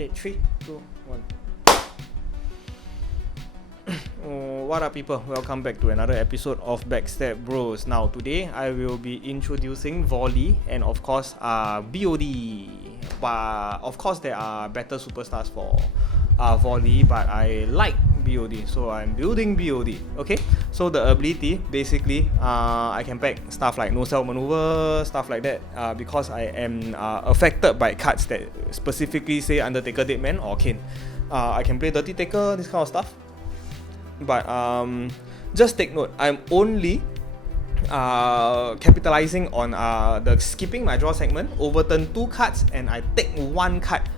Okay, 3, 2, 1. What up, people? Welcome back to another episode of Backstab Bros. Now, today I will be introducing Volley and of course BOD. But of course there are better superstars for Volley, but I like BOD, so I'm building BOD. Okay, so the ability basically I can pack stuff like no self maneuver, stuff like that, because I am affected by cards that specifically say Undertaker, Deadman or Kane. I can play Dirty Taker, this kind of stuff. But just take note, I'm only capitalizing on the skipping my draw segment, overturn 2 cards, and I take 1 card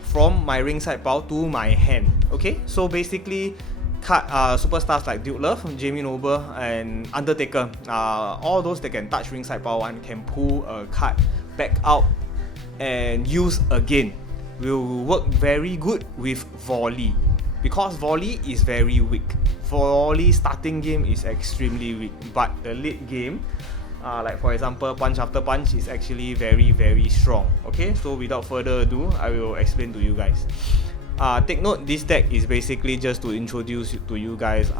from my ringside pile to my hand. Okay, so basically superstars like Duke Love, Jamie Noble and Undertaker, all those that can touch ringside pile 1 can pull a card back out and use again. Will work very good with Volley, because Volley is very weak. Volley starting game is extremely weak, but the late game, like for example punch after punch, is actually very strong. Okay, so without further ado, I will explain to you guys. Take note, this deck is basically just to introduce to you guys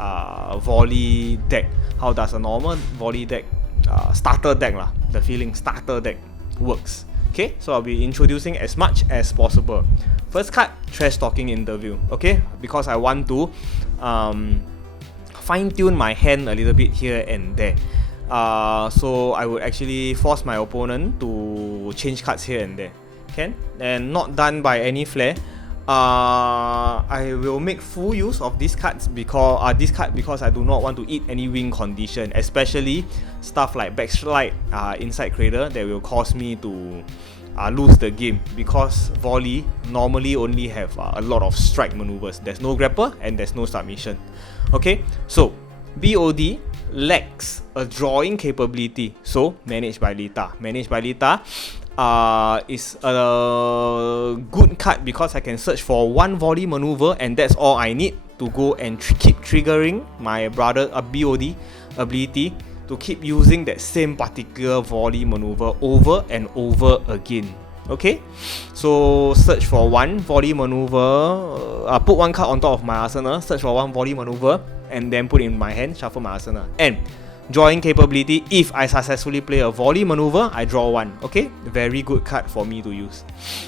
Volley deck. How does a normal Volley deck, starter deck lah, the feeling starter deck works. Okay, so I'll be introducing as much as possible. First card, trash talking interview. Okay, because I want to fine-tune my hand a little bit here and there. So I would actually force my opponent to change cards here and there. Okay, and not done by any flair. I will make full use of these cards because I do not want to eat any win condition, especially stuff like backslide, inside cradle, that will cause me to lose the game, because Volley normally only have a lot of strike maneuvers. There's no grapple and there's no submission. Okay, so BOD lacks a drawing capability, so managed by Lita. Is a good card because I can search for 1 Volley maneuver, and that's all I need to go and keep triggering my brother BOD ability to keep using that same particular Volley maneuver over and over again. Okay, so search for 1 Volley maneuver, put 1 card on top of my arsenal, search for 1 Volley maneuver, and then put it in my hand, shuffle my arsenal. And drawing capability, if I successfully play a Volley maneuver, I draw 1. Okay, very good card for me to use.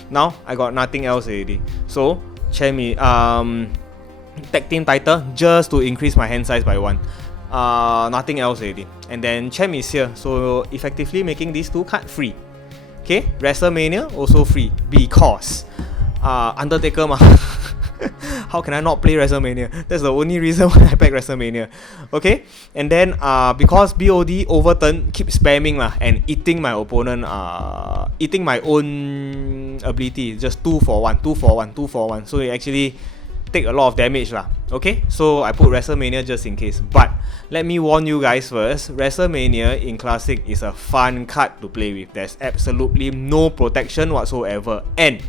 Now I got nothing else already, so tag team title just to increase my hand size by 1. Nothing else already. And then Champ is here, so effectively making these 2 cards free. Okay, WrestleMania also free because Undertaker ma. How can I not play WrestleMania? That's the only reason why I pack WrestleMania. Okay, and then because BOD overturn keep spamming lah and eating my opponent, eating my own ability, just 2 for 1, 2 for 1, 2 for 1. So it actually take a lot of damage lah. Okay, so I put WrestleMania just in case. But let me warn you guys first, WrestleMania in Classic is a fun card to play with. There's absolutely no protection whatsoever, and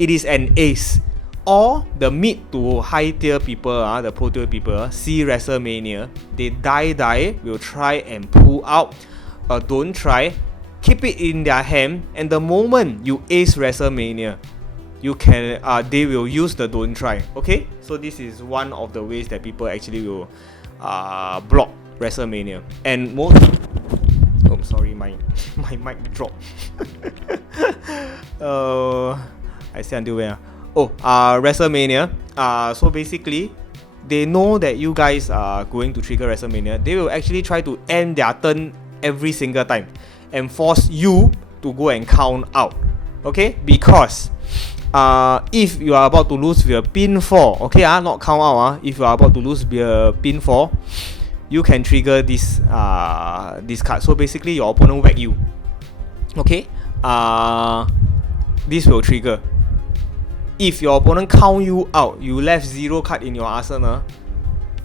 it is an ace. All the mid to high tier people, the pro tier people, see WrestleMania, they die will try and pull out, don't try, keep it in their hand, and the moment you ace WrestleMania, you can they will use the don't try. Okay, so this is one of the ways that people actually will block WrestleMania. And most, oh sorry, my mic dropped. I say until where? WrestleMania. So basically, they know that you guys are going to trigger WrestleMania. They will actually try to end their turn every single time and force you to go and count out. Okay, because if you are about to lose via pinfall, okay, not count out, if you are about to lose via pinfall, you can trigger this card. So basically, your opponent whack you. Okay, this will trigger. If your opponent count you out, you left 0 card in your arsenal,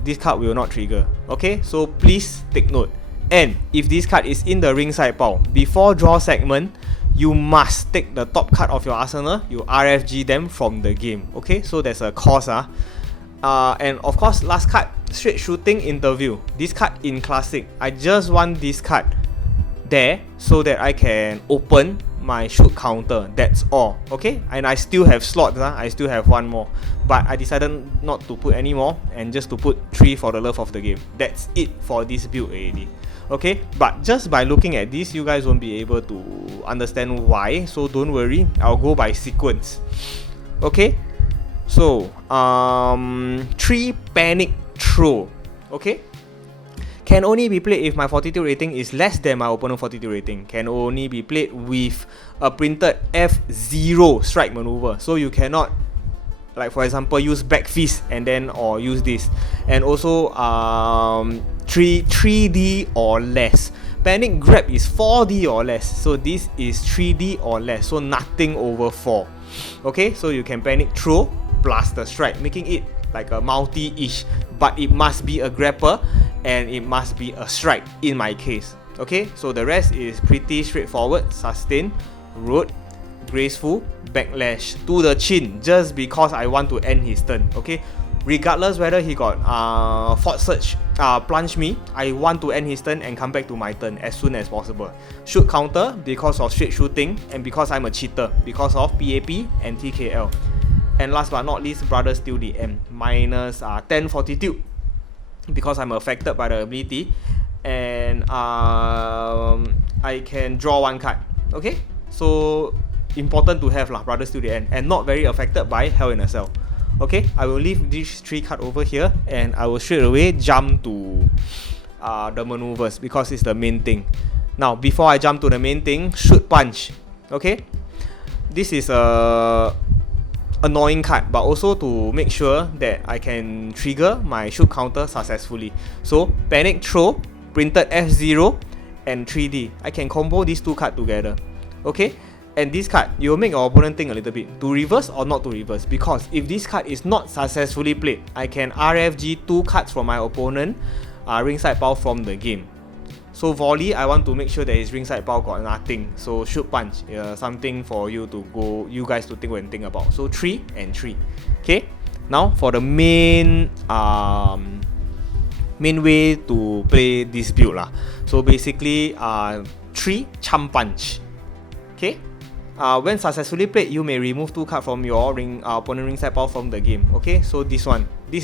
this card will not trigger. Okay, so please take note. And if this card is in the ringside pile, before draw segment, you must take the top card of your arsenal, you RFG them from the game. Okay, so there's a cost. And of course, last card, straight shooting interview. This card in Classic, I just want this card there so that I can open my shoot counter. That's all. Okay, and I still have slots. I still have one more, but I decided not to put any more and just to put 3 for the love of the game. That's it for this build already. Okay, but just by looking at this, you guys won't be able to understand why, so don't worry, I'll go by sequence. Okay, so 3 panic throw. Okay, can only be played if my fortitude rating is less than my opponent fortitude rating. Can only be played with a printed F0 strike maneuver, so you cannot, like for example, use back fist and then or use this. And also 3D or less. Panic grab is 4D or less, so this is 3D or less, so nothing over 4. Okay, so you can panic throw plus the strike, making it like a multi-ish, but it must be a grapper and it must be a strike in my case. Okay, so the rest is pretty straightforward. Sustain, road, graceful, backlash to the chin, just because I want to end his turn. Okay, regardless whether he got fort surge plunge me, I want to end his turn and come back to my turn as soon as possible. Shoot counter because of straight shooting and because I'm a cheater, because of PAP and TKL. And last but not least, brother steal the M, minus 10 fortitude because I'm affected by the ability, and I can draw 1 card. Okay, so important to have lah, brother steal the end, and not very affected by Hell in a Cell. Okay, I will leave these 3 cards over here and I will straight away jump to the maneuvers because it's the main thing. Now, before I jump to the main thing, shoot punch. Okay, this is a annoying card, but also to make sure that I can trigger my shoot counter successfully. So panic throw, printed F0 and 3D. I can combo these 2 cards together. Okay, and this card, you will make your opponent think a little bit to reverse or not to reverse, because if this card is not successfully played, I can RFG 2 cards from my opponent ringside power from the game. So volley, I want to make sure that his ringside power got nothing. So shoot punch, something for you guys to think and think about. So 3 and 3. Okay, now for the main way to play this build lah. So basically 3 chum punch. Okay, when successfully played, you may remove 2 cards from your opponent ringside power from the game. Okay, so this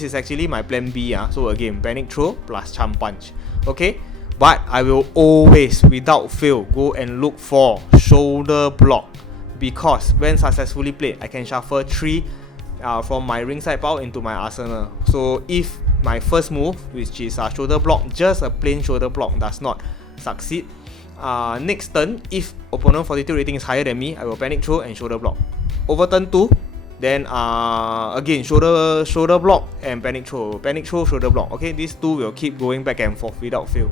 is actually my plan B. So again, panic throw plus chum punch. Okay, but I will always, without fail, go and look for shoulder block, because when successfully played, I can shuffle 3 from my ringside power into my arsenal. So if my first move, which is shoulder block, just a plain shoulder block, does not succeed, next turn, if opponent fortitude rating is higher than me, I will panic throw and shoulder block. Over turn 2, then again shoulder block and panic throw, shoulder block. Okay, these 2 will keep going back and forth without fail.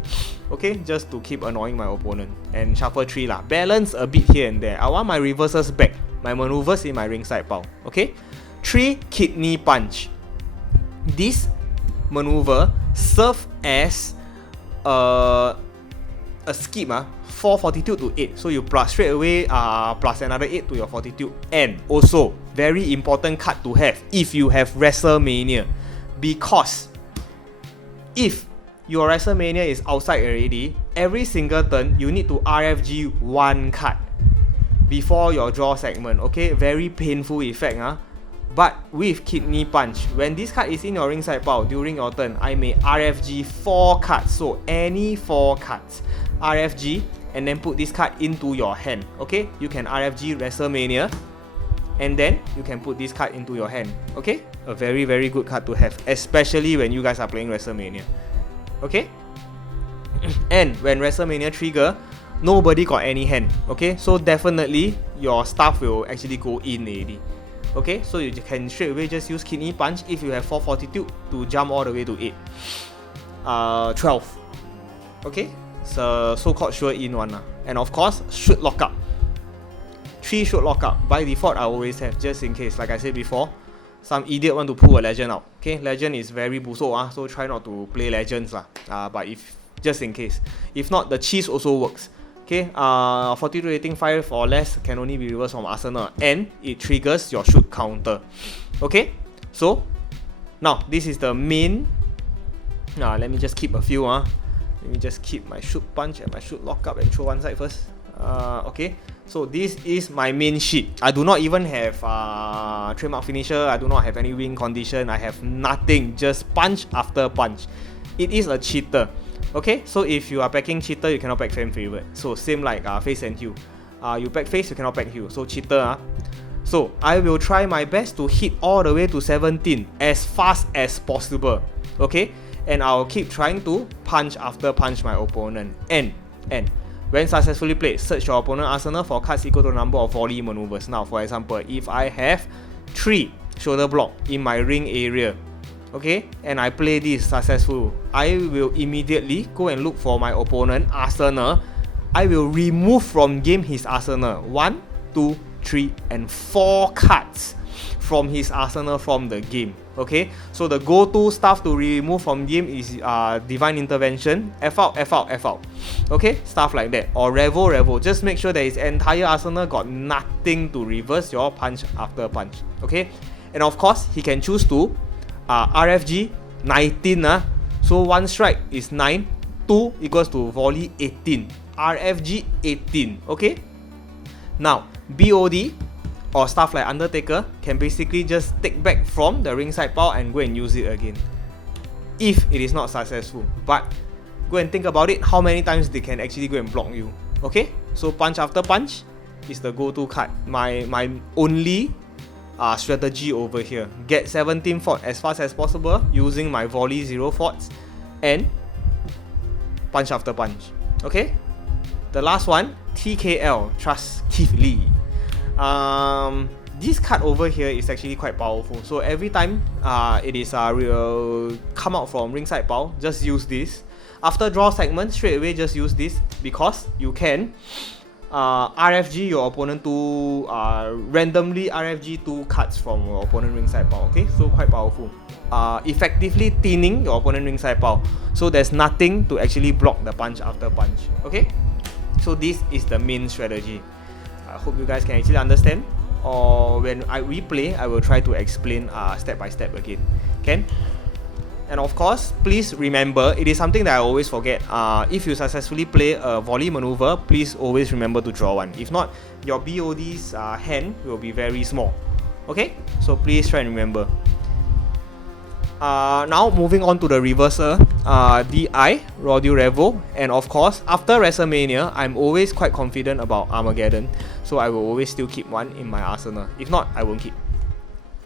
Okay, just to keep annoying my opponent, and shuffle 3 lah. Balance a bit here and there. I want my reversals back, my maneuvers in my ringside power. Okay, 3 kidney punch. This maneuver serve as a skip 4 fortitude to 8, so you plus straight away plus another 8 to your fortitude. And also very important card to have if you have WrestleMania, because if your WrestleMania is outside already, every single turn you need to RFG 1 card before your draw segment. Okay, very painful effect. But with kidney punch, when this card is in your ringside power during your turn, I may RFG 4 cards. So any 4 cards RFG and then put this card into your hand. Okay, you can RFG WrestleMania and then you can put this card into your hand. Okay, a very very good card to have, especially when you guys are playing WrestleMania. Okay, and when WrestleMania trigger, nobody got any hand. Okay, so definitely your stuff will actually go in already. Okay, so you can straight away just use kidney punch if you have 4 fortitude to jump all the way to 8. 12. Okay, so called sure in one. And of course, shoot lockup. 3 shoot lockup. By default, I always have, just in case. Like I said before, some idiot want to pull a legend out. Okay, legend is very buso, so try not to play legends lah. But if just in case, if not, the cheese also works. Okay, fortitude rating 5 or less can only be reversed from arsenal, and it triggers your shoot counter. Okay, so now this is the main. Let me just keep a few. Let me just keep my shoot punch and my shoot lock up and throw one side first. Okay, so this is my main sheet. I do not even have trademark finisher. I do not have any win condition. I have nothing, just punch after punch. It is a cheater. Okay, so if you are packing cheater, you cannot pack fan favorite. So same like face and heal. You pack face, you cannot pack heal. So cheater. So I will try my best to hit all the way to 17 as fast as possible. Okay, and I'll keep trying to punch after punch my opponent. And when successfully played, search your opponent arsenal for cards equal to the number of volley maneuvers. Now, for example, if I have 3 shoulder block in my ring area, okay, and I play this successful, I will immediately go and look for my opponent arsenal. I will remove from game his arsenal 1, 2, 3, and 4 cards from his arsenal from the game. Okay, so the go-to stuff to remove from game is Divine Intervention, F out, F out, F out. Okay, stuff like that. Or Revo. Just make sure that his entire arsenal got nothing to reverse your punch after punch. Okay, and of course he can choose to RFG 19. So 1 strike is 9, 2 equals to volley 18. RFG 18. Okay, now BOD or stuff like Undertaker can basically just take back from the ringside pile and go and use it again if it is not successful. But go and think about it, how many times they can actually go and block you. Okay, so punch after punch is the go-to card. My only strategy over here. Get 17 fort as fast as possible using my volley 0 forts and punch after punch. Okay, the last one, TKL, Trust Keith Lee. This card over here is actually quite powerful. So every time it is will come out from ringside pile, just use this. After draw segment, straight away just use this because you can RFG your opponent to randomly RFG 2 cards from your opponent ringside pile. Okay, so quite powerful. Effectively thinning your opponent ringside pile, so there's nothing to actually block the punch after punch. Okay, so this is the main strategy. I hope you guys can actually understand, or when we play, I will try to explain step by step again. Can? And of course, please remember, it is something that I always forget. If you successfully play a volley maneuver, please always remember to draw one. If not, your BOD's hand will be very small. Okay? So please try and remember. Now moving on to the reverser, DI, Raw Deal Revo, and of course, after WrestleMania, I'm always quite confident about Armageddon, so I will always still keep one in my arsenal. If not, I won't keep.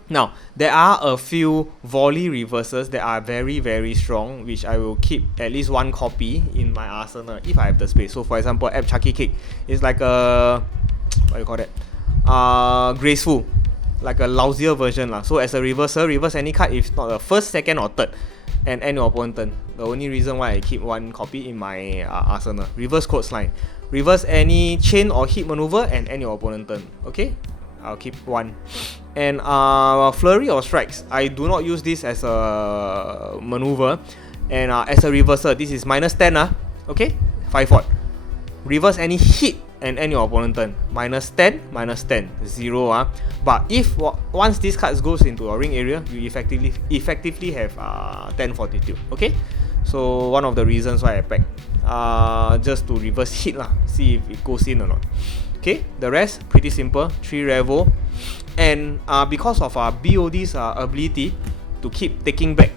Now, there are a few volley reversers that are very, very strong, which I will keep at least 1 copy in my arsenal if I have the space. So for example, Ab Chucky Kick is like a, what do you call that? Graceful. Like a lousier version lah. So as a reverser, reverse any card if not the first, second or third and end your opponent turn. The only reason why I keep 1 copy in my arsenal. Reverse code slide. Reverse any chain or hit maneuver and end your opponent turn. Okay? I'll keep 1. And flurry or strikes, I do not use this as a maneuver. And as a reverser, this is -10 okay? 5 watt. Reverse any hit and end your opponent turn. -10, -10, 0 But if once this card goes into your ring area, you effectively have 10 fortitude. Okay, so one of the reasons why I pack just to reverse hit lah, see if it goes in or not. Okay, the rest pretty simple. 3 revo, and because of BOD's ability to keep taking back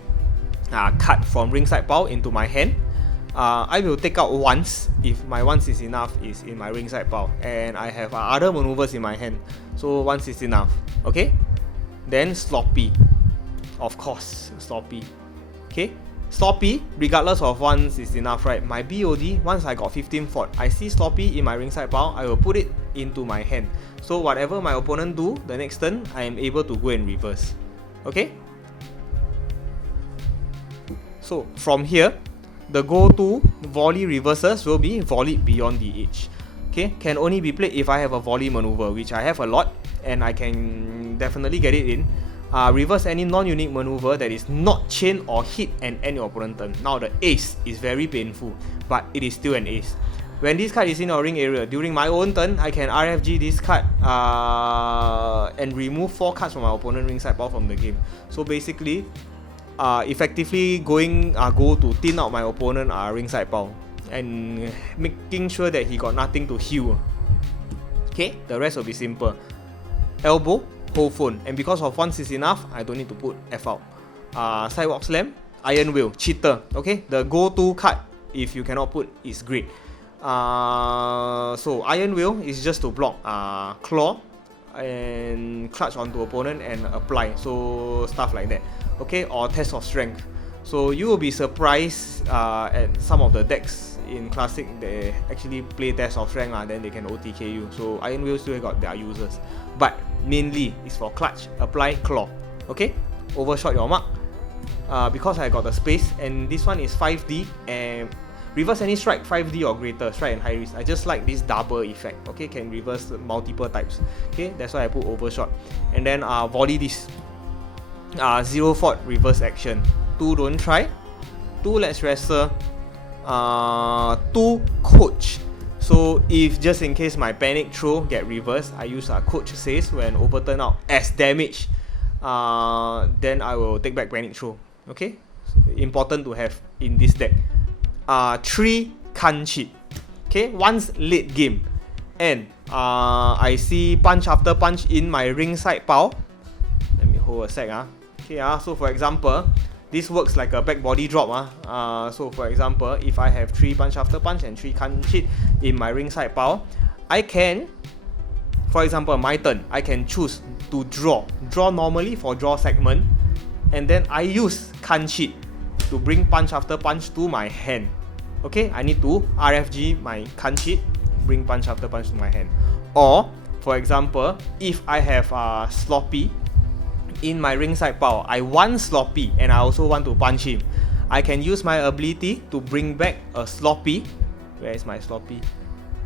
card from ringside pile into my hand, I will take out once if my once is enough is in my ringside pile, and I have other maneuvers in my hand, so once is enough. Okay, then sloppy, of course, sloppy. Okay, sloppy regardless of once is enough, right? My BOD, once I got 15 fort, I see sloppy in my ringside pile, I will put it into my hand, so whatever my opponent do the next turn, I am able to go and reverse. Okay, so from here, the go-to volley reversers will be volley beyond the edge. Okay, can only be played if I have a volley maneuver, which I have a lot, and I can definitely get it in. Reverse any non-unique maneuver that is not chain or hit and end your opponent turn. Now the ace is very painful, but it is still an ace. When this card is in your ring area, during my own turn, I can RFG this card and remove 4 cards from my opponent ringside pile from the game. So basically, effectively go to thin out my opponent ringside power and making sure that he got nothing to heal. Okay, the rest will be simple. Elbow, hold phone, and because of once is enough, I don't need to put F out. Sidewalk slam, iron will, cheater. Okay, the go-to card if you cannot put is great. So iron will is just to block claw and clutch onto opponent and apply, so stuff like that. Okay, or test of strength. So you will be surprised at some of the decks in classic they actually play test of strength, then they can OTK you. So iron will still got their users, but mainly it's for clutch, apply, claw. Okay, overshot your mark because I got the space, and this one is 5D and reverse any strike 5D or greater, strike and high risk. I just like this double effect. Okay, can reverse multiple types. Okay, that's why I put overshot. And then volley this 0 fort reverse action, 2 don't try, 2 let's wrestle, 2 coach. So if just in case my panic throw get reversed, I use coach says when overturn out as damage, then I will take back panic throw. Okay, important to have in this deck. 3 kane cheat. Okay, once late game and I see punch after punch in my ringside power. Let me hold a sec. Okay, so for example, this works like a back body drop. So for example, if I have 3 punch after punch and 3 kane cheat in my ringside power, I can, for example, my turn, I can choose to draw normally for draw segment, and then I use kane cheat to bring punch after punch to my hand. Okay, I need to RFG my kane cheat, bring punch after punch to my hand. Or for example, if I have sloppy in my ringside power, I want sloppy and I also want to punch him, I can use my ability to bring back a sloppy. Where is my sloppy?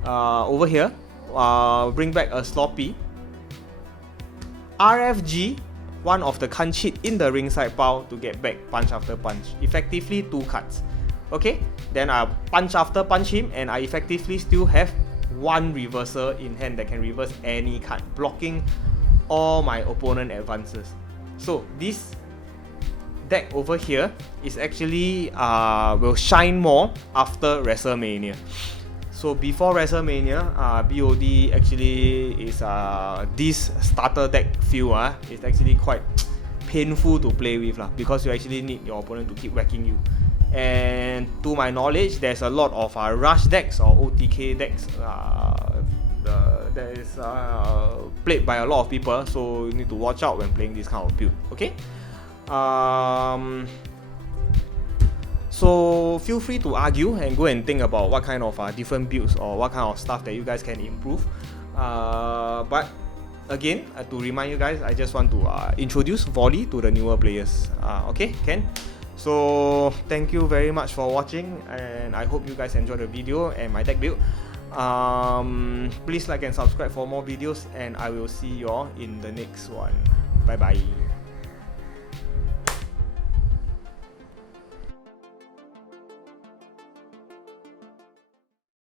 Over here. Bring back a sloppy, RFG one of the kane cheat in the ringside power to get back punch after punch. Effectively 2 cards. Okay, then I punch after punch him and I effectively still have 1 reversal in hand that can reverse any card, blocking all my opponent advances. So this deck over here is actually will shine more after WrestleMania. So before WrestleMania, BOD actually is this starter deck feel is actually quite painful to play with because you actually need your opponent to keep whacking you. And to my knowledge, there's a lot of rush decks or OTK decks that is played by a lot of people, so you need to watch out when playing this kind of build. Okay. So feel free to argue and go and think about what kind of different builds or what kind of stuff that you guys can improve. But again, to remind you guys, I just want to introduce Volley to the newer players. Okay, Ken? So thank you very much for watching, and I hope you guys enjoyed the video and my deck build. Please like and subscribe for more videos, and I will see you all in the next one. Bye bye.